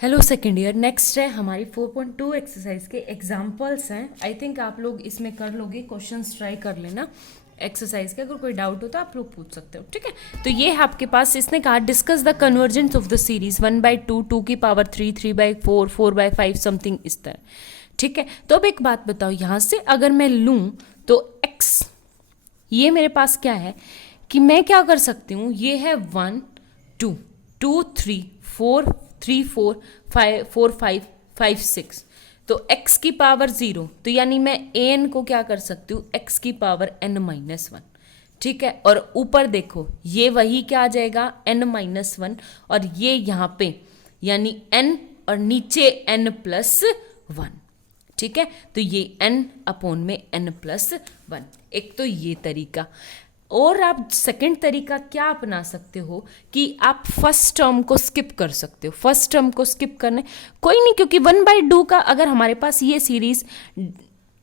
Hello second year. Next है हमारी 4.2 exercise के एग्जाम्पल्स हैं। आई थिंक आप लोग इसमें कर लोगे, क्वेश्चंस ट्राई कर लेना एक्सरसाइज के। अगर कोई डाउट हो तो आप लोग पूछ सकते हो, ठीक है। तो ये है आपके पास, इसने कहा discuss the convergence of the series 1/2, 2 की पावर 3, 3/4, 4/5 समथिंग इस तरह, ठीक है। तो अब एक बात बताओ, यहाँ से अगर मैं लूँ तो x, ये मेरे पास क्या है कि मैं क्या कर सकती हूँ, ये है 1 2 2 3 4 3 4 5 4 5 5 6, तो x की पावर 0, तो यानी मैं an को क्या कर सकती हूँ, x की पावर n-1, ठीक है। और ऊपर देखो ये वही क्या आ जाएगा, n-1, और ये यहाँ पे यानी n और नीचे n+1, ठीक है। तो ये n/में n+1, एक तो ये तरीका। और आप सेकंड तरीका क्या अपना सकते हो कि आप फर्स्ट टर्म को स्किप कर सकते हो। फर्स्ट टर्म को स्किप करने कोई नहीं, क्योंकि 1/2 का अगर हमारे पास ये सीरीज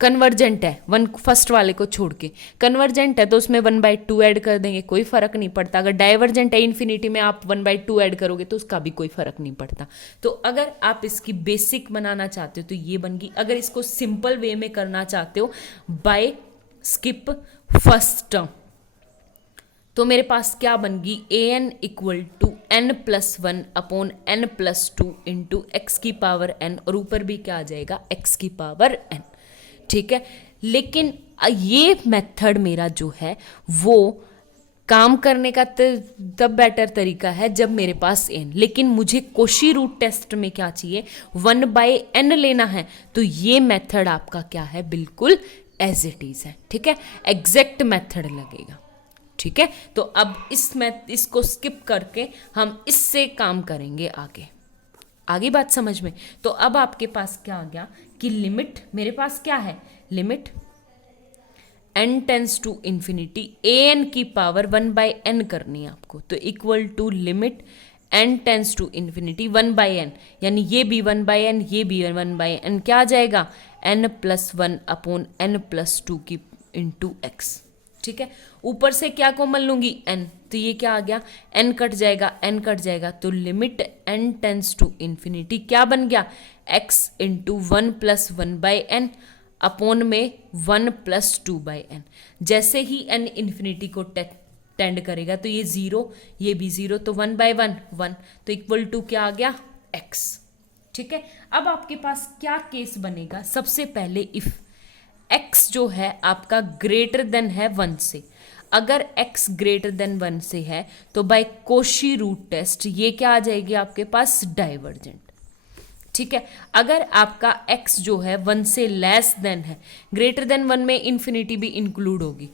कन्वर्जेंट है, वन फर्स्ट वाले को छोड़ के कन्वर्जेंट है, तो उसमें 1/2 ऐड कर देंगे, कोई फर्क नहीं पड़ता। अगर डाइवर्जेंट है इन्फिनिटी में, आप 1/2 ऐड करोगे तो उसका भी कोई फर्क नहीं पड़ता। तो अगर आप इसकी बेसिक बनाना चाहते हो तो ये बन गई। अगर इसको सिंपल वे में करना चाहते हो बाय स्किप फर्स्ट टर्म, तो मेरे पास क्या बन गई, an equal to n+1/n+2 into x की पावर n, और ऊपर भी क्या आ जाएगा, x की पावर n, ठीक है। लेकिन ये मेथड मेरा जो है वो काम करने का तब बेटर तरीका है जब मेरे पास n, लेकिन मुझे कोशी रूट टेस्ट में क्या चाहिए, 1/n लेना है। तो ये मेथड आपका क्या है, बिल्कुल एज इट इज है, ठीक है, एग्जैक्ट मेथड लगेगा, ठीक है। तो अब इसको स्किप करके हम इससे काम करेंगे आगे। आगे बात समझ में। तो अब आपके पास क्या आ गया कि लिमिट मेरे पास क्या है, limit n tends to infinity an की पावर 1/n करनी है आपको, तो equal to limit n tends to infinity 1/n, यानी ये भी 1/n, ये भी 1/n, क्या आ जाएगा, n+1/n+2 की इंटू एक्स, ठीक है। ऊपर से क्या कॉमन लूंगी, n, तो ये क्या आ गया, n कट जाएगा, n कट जाएगा, तो limit n tends to infinity क्या बन गया, x इंटू 1+1/n अपॉन में 1+2/n। जैसे ही n इन्फिनिटी को टेंड करेगा तो ये 0, ये भी 0, तो 1/1 1, तो इक्वल टू क्या आ गया, x, ठीक है। अब आपके पास क्या केस बनेगा, सबसे पहले इफ x जो है आपका ग्रेटर देन है 1 से, अगर x ग्रेटर देन 1 से है तो बाय कोशी रूट टेस्ट ये क्या आ जाएगी आपके पास, डाइवर्जेंट, ठीक है। अगर आपका x जो है 1 से लेस देन है, ग्रेटर देन 1 में इन्फिनिटी भी इंक्लूड होगी,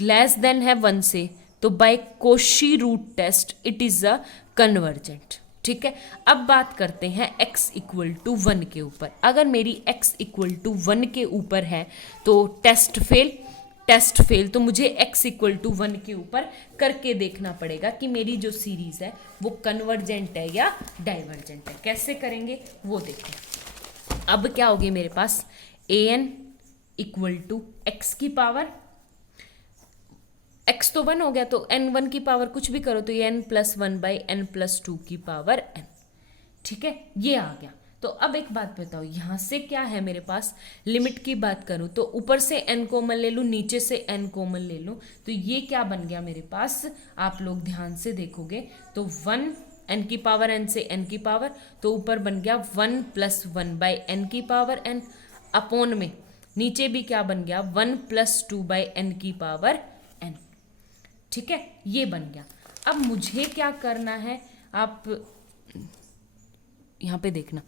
लेस देन है 1 से, तो by Cauchy root test it is a convergent, ठीक है। अब बात करते हैं x इक्वल टू 1 के ऊपर। अगर मेरी x इक्वल टू 1 के ऊपर है तो टेस्ट फेल, टेस्ट फेल, तो मुझे x इक्वल टू 1 के ऊपर करके देखना पड़ेगा कि मेरी जो सीरीज है वो कन्वर्जेंट है या डाइवर्जेंट है। कैसे करेंगे वो देखें। अब क्या होगी मेरे पास, an इक्वल टू x की पावर, x तो 1 हो गया, तो n1 की पावर कुछ भी करो तो ये n+1/n+2 की पावर n, ठीक है, ये आ गया। तो अब एक बात बताओ, यहाँ से क्या है मेरे पास, लिमिट की बात करूँ तो ऊपर से n कॉमन ले लूँ, नीचे से n कॉमन ले लूँ, तो ये क्या बन गया मेरे पास, आप लोग ध्यान से देखोगे तो 1 n की पावर n से n की पावर, तो ऊपर बन गया 1+1/n की पावर n, अपॉन में नीचे भी क्या बन गया, 1+2/n की पावर n, ठीक है, ये बन गया। अब मुझे क्या करना है, आप यहाँ पे देखना,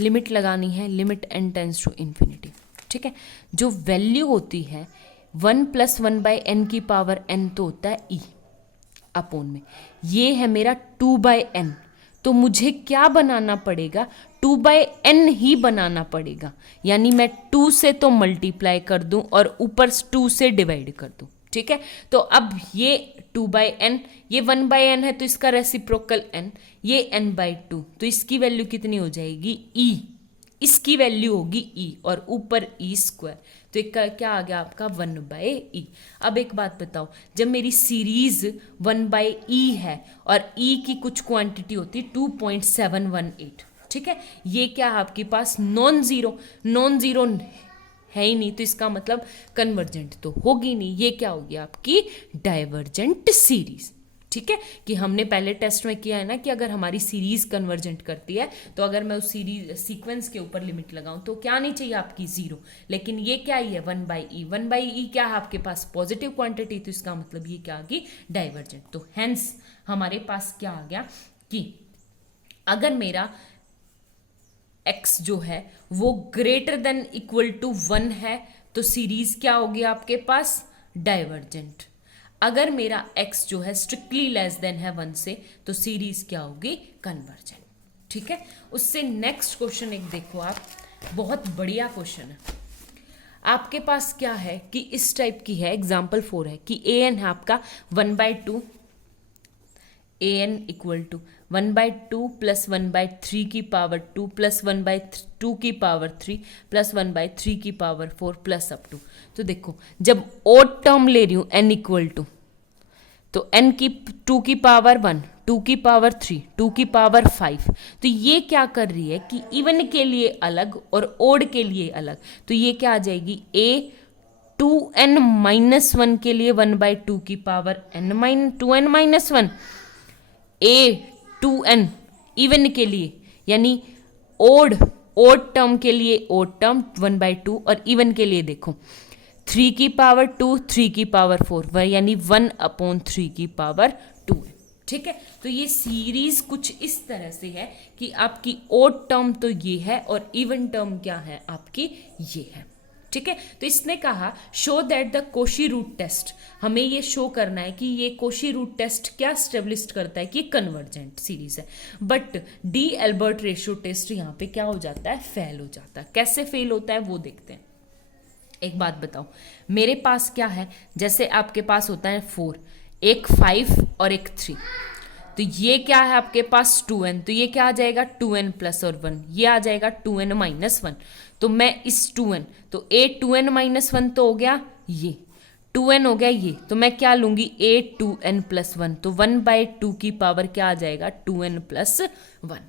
लिमिट लगानी है, limit n tends to infinity, ठीक है। जो वैल्यू होती है 1+1/n की पावर n तो होता है e अपॉन में, ये है मेरा 2/n, तो मुझे क्या बनाना पड़ेगा, 2/n ही बनाना पड़ेगा, यानी मैं 2 से तो मल्टीप्लाई कर दूं और ऊपर 2 से डिवाइड कर दूं, ठीक है। तो अब ये 2/n, ये 1/n है तो इसका रेसिप्रोकल n, ये n/2, तो इसकी वैल्यू कितनी हो जाएगी, e, इसकी वैल्यू होगी e, और ऊपर e स्क्वायर, तो एक क्या आ गया आपका 1/e। अब एक बात बताओ, जब मेरी सीरीज 1/e है और e की कुछ क्वांटिटी होती है 2.718, ठीक है, ये क्या है आपके पास नॉन जीरो है ही नहीं, तो इसका मतलब कन्वर्जेंट तो होगी नहीं, ये क्या होगी आपकी डाइवर्जेंट सीरीज। ठीक है, कि हमने पहले टेस्ट में किया है ना कि अगर हमारी सीरीज कन्वर्जेंट करती है तो अगर मैं उस सीरीज सीक्वेंस के ऊपर लिमिट लगाऊं तो क्या नहीं चाहिए आपकी 0, लेकिन ये क्या ही है 1/e। 1/e क्या है आपके पास पॉजिटिव क्वांटिटी, तो इसका मतलब ये क्या आ गई डाइवर्जेंट। तो हेंस हमारे पास क्या आ गया कि अगर मेरा x जो है वो ग्रेटर देन इक्वल टू 1 है तो सीरीज क्या होगी आपके पास डाइवर्जेंट। अगर मेरा x जो है स्ट्रिक्टली लेस देन है 1 से तो सीरीज क्या होगी कन्वर्जेंट। ठीक है, उससे नेक्स्ट क्वेश्चन एक देखो आप, बहुत बढ़िया क्वेश्चन है। आपके पास क्या है कि इस टाइप की है, एग्जाम्पल 4 है कि an है आपका 1/2, an इक्वल टू 1/2 प्लस 1/3 की पावर 2 प्लस 1/2 की पावर 3 प्लस 1/3 की पावर 4 प्लस अप टू। तो देखो जब ओड टर्म ले रही हूँ n इक्वल टू, तो n की 2 की पावर 1, 2 की पावर 3, 2 की पावर 5, तो ये क्या कर रही है कि इवन के लिए अलग और ओड के लिए अलग, तो ये क्या आ जाएगी a 2n-1 के लिए 1/2 की power 2n-1, a 2n even के लिए यानी ओड टर्म के लिए ओड टर्म 1/2 और इवन के लिए देखो 3 की पावर 2, 3 की पावर 4 यानी 1/3 की पावर 2 है। ठीक है, तो ये सीरीज कुछ इस तरह से है कि आपकी ओड टर्म तो ये है और इवन टर्म क्या है आपकी ये है। ठीक है, तो इसने कहा show that the Cauchy root test, हमें ये शो करना है कि ये कोशी रूट टेस्ट क्या स्टेब्लिश करता है कि कन्वर्जेंट सीरीज है, but d'Alembert ratio test यहाँ पे क्या हो जाता है फेल हो जाता है। कैसे फेल होता है वो देखते हैं। एक बात बताओ, मेरे पास क्या है, जैसे आपके पास होता है 4, एक 5 और एक 3, तो ये क्या है आपके पास 2n, तो ये क्या आ जाएगा 2n प्लस और 1, ये आ जाएगा 2n माइनस 1। तो मैं इस 2n, तो a 2n माइनस 1 तो हो गया, ये 2n हो गया ये, तो मैं क्या लूंगी a 2n प्लस 1, तो 1/2 की पावर क्या आ जाएगा 2n प्लस 1।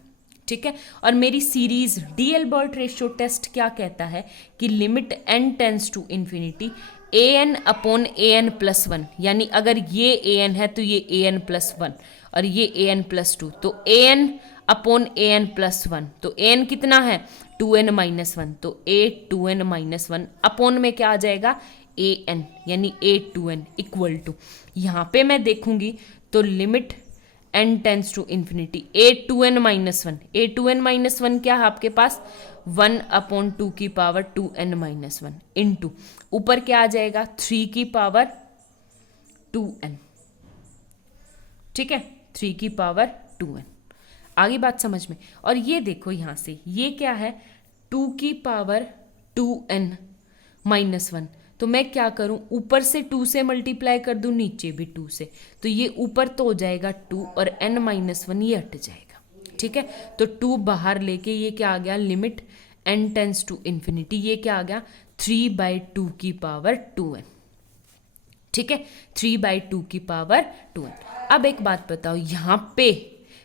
ठीक है, और मेरी series d'Alembert ratio test क्या कहता है कि limit n tends to infinity an/an plus 1, यानी अगर ये an है तो ये an प्लस 1 और ये an प्लस 2, तो an/an प्लस 1, तो an कितना है 2n माइनस 1, तो a 2n माइनस 1 अपॉन में क्या आ जाएगा an, यानी a 2n इक्वल टू, यहाँ पे मैं देखूंगी तो limit n tends to infinity a 2n minus 1, a 2n minus 1 क्या है आपके पास 1/2 की पावर 2n माइनस 1 इंटू ऊपर क्या आ जाएगा 3 की पावर 2n। ठीक है, 3 की पावर 2n, आगे बात समझ में। और ये देखो यहाँ से ये क्या है 2 की पावर 2n माइनस 1, तो मैं क्या करूं ऊपर से 2 से मल्टीप्लाई कर दूं नीचे भी 2 से, तो ये ऊपर तो हो जाएगा 2 और n माइनस 1 ये हट जाएगा। ठीक है, तो 2 बाहर लेके ये क्या आ गया limit n tends to infinity, ये क्या आ गया 3/2 की पावर 2n। ठीक है, 3/2 की पावर 2n। अब एक बात बताओ, यहाँ पे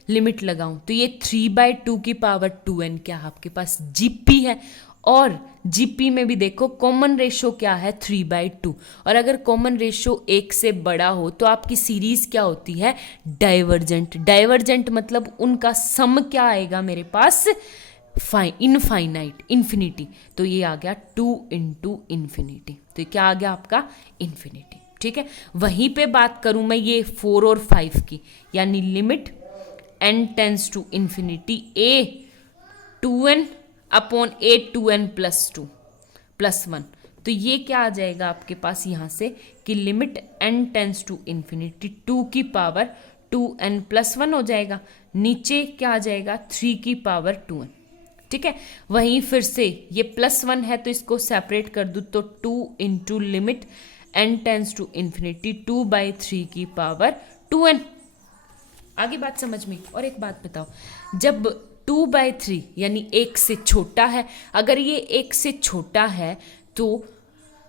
लिमिट लगाऊं तो ये 3/2 की पावर 2n क्या आपके पास जीपी है, और जीपी में भी देखो कॉमन रेशो क्या है 3/2, और अगर कॉमन रेशो 1 से बड़ा हो तो आपकी सीरीज क्या होती है डाइवर्जेंट। डाइवर्जेंट मतलब उनका सम क्या आएगा मेरे पास इनफाइनाइट इन्फिनिटी, तो ये आ गया 2 इंटू इन्फिनिटी, तो क्या आ गया आपका इन्फिनिटी। ठीक है, वहीं पे बात करूं मैं ये 4 और 5 की, यानी limit n tends to infinity a 2n upon a 2n plus 2 plus 1, तो ये क्या आ जाएगा आपके पास यहाँ से कि limit n tends to infinity 2 की पावर 2n प्लस 1 हो जाएगा, नीचे क्या आ जाएगा 3 की पावर 2n। ठीक है, वहीं फिर से ये प्लस 1 है तो इसको सेपरेट कर दूँ तो 2 into limit n tends to infinity 2/3 की पावर 2n। आगे बात समझ में। और एक बात बताओ, जब 2/3 यानी 1 से छोटा है, अगर ये 1 से छोटा है तो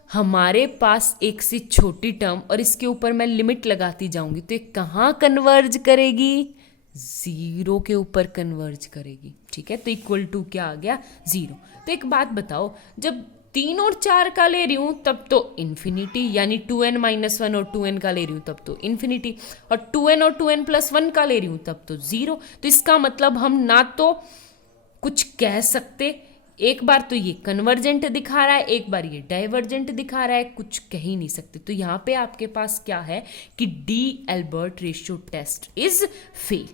हमारे पास एक से छोटी टर्म और इसके ऊपर मैं लिमिट लगाती जाऊंगी तो ये कहाँ कन्वर्ज करेगी, जीरो के ऊपर कन्वर्ज करेगी। ठीक है, तो इक्वल टू क्या आ गया, जीरो। तो एक बात बताओ, जब 3 और 4 का ले रही हूँ तब तो इन्फिनिटी, यानी 2n-1 और 2n का ले रही हूँ तब तो इन्फिनिटी, और 2n और 2n+1 का ले रही हूँ तब तो जीरो। तो इसका मतलब हम ना तो कुछ कह सकते, एक बार तो ये कन्वर्जेंट दिखा रहा है, एक बार ये डाइवर्जेंट दिखा रहा है, कुछ कह ही नहीं सकते। तो यहाँ पे आपके पास क्या है कि d'Alembert ratio test is fail.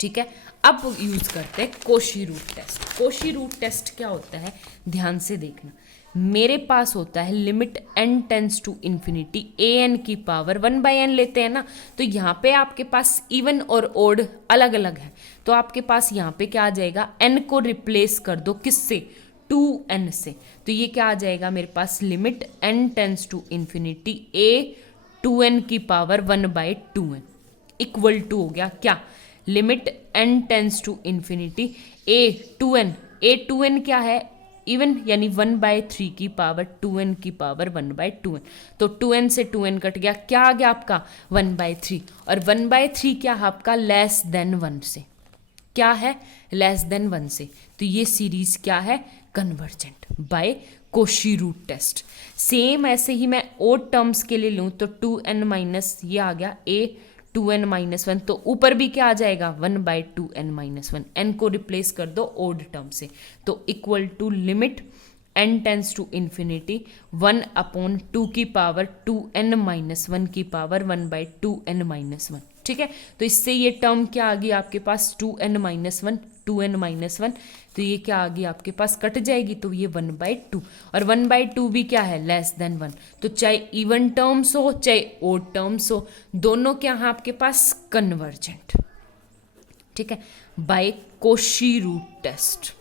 ठीक है, अब यूज करते हैं Cauchy root test. Cauchy root test क्या होता है, ध्यान से देखना। मेरे पास होता है limit n tends to infinity an की पावर 1/n लेते हैं ना, तो यहाँ पे आपके पास इवन और ओड अलग अलग है। तो आपके पास यहाँ पे क्या आ जाएगा, n को रिप्लेस कर दो किससे, 2n से। तो ये क्या आ जाएगा मेरे पास, limit n tends to infinity a 2n की पावर 1/2n इक्वल टू हो गया क्या, limit n tends to infinity a 2n क्या है, इवन, यानी 1/3 की पावर 2n की पावर 1/2n। तो 2n से 2n कट गया, क्या आ गया आपका 1/3, और 1/3 क्या है आपका, लेस देन 1 से, क्या है, लेस देन 1 से। तो ये सीरीज क्या है, convergent by Cauchy root test. Same ऐसे ही मैं ओड टर्म्स के लिए लूँ तो 2n माइनस ये आ गया a 2n-1, तो ऊपर भी क्या आ जाएगा 1/2n-1, n को रिप्लेस कर दो ओड टर्म से, तो equal to limit n tends to infinity 1/2 की पावर 2n-1 की पावर 1/2n-1। ठीक है, तो इससे ये टर्म क्या आ गई आपके पास 2n-1, तो ये क्या आ गई आपके पास, कट जाएगी, तो ये 1/2, और 1/2 भी क्या है, लेस देन 1। तो चाहे इवन टर्म्स हो चाहे ओड टर्म्स हो, दोनों क्या है आपके पास, कन्वर्जेंट। ठीक है, बाय कोशी रूट टेस्ट।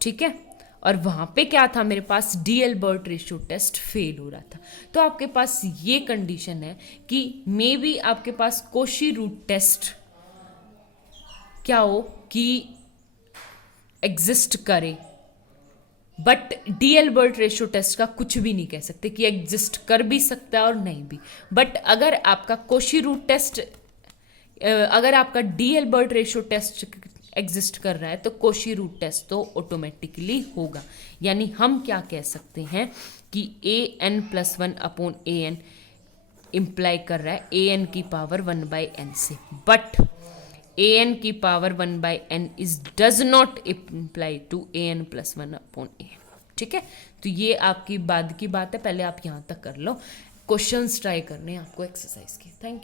ठीक है, और वहाँ पे क्या था मेरे पास, d'Alembert ratio test fail हो रहा था। तो आपके पास ये कंडीशन है कि मे बी आपके पास कोशी रूट टेस्ट क्या हो कि एग्जिस्ट करे, but d'Alembert ratio test का कुछ भी नहीं कह सकते कि एग्जिस्ट कर भी सकता है और नहीं भी। बट अगर आपका कोशी रूट टेस्ट, अगर आपका d'Alembert ratio test exist कर रहा है तो कोशी रूट टेस्ट तो ऑटोमेटिकली होगा। यानी हम क्या कह सकते हैं कि an+1/an इम्प्लाई कर रहा है an की पावर 1/n से, बट an की power 1/n is does not imply to an+1/an। ठीक है, तो ये आपकी बाद की बात है, पहले आप यहाँ तक कर लो। क्वेश्चंस ट्राई करने हैं आपको एक्सरसाइज के। Thank you.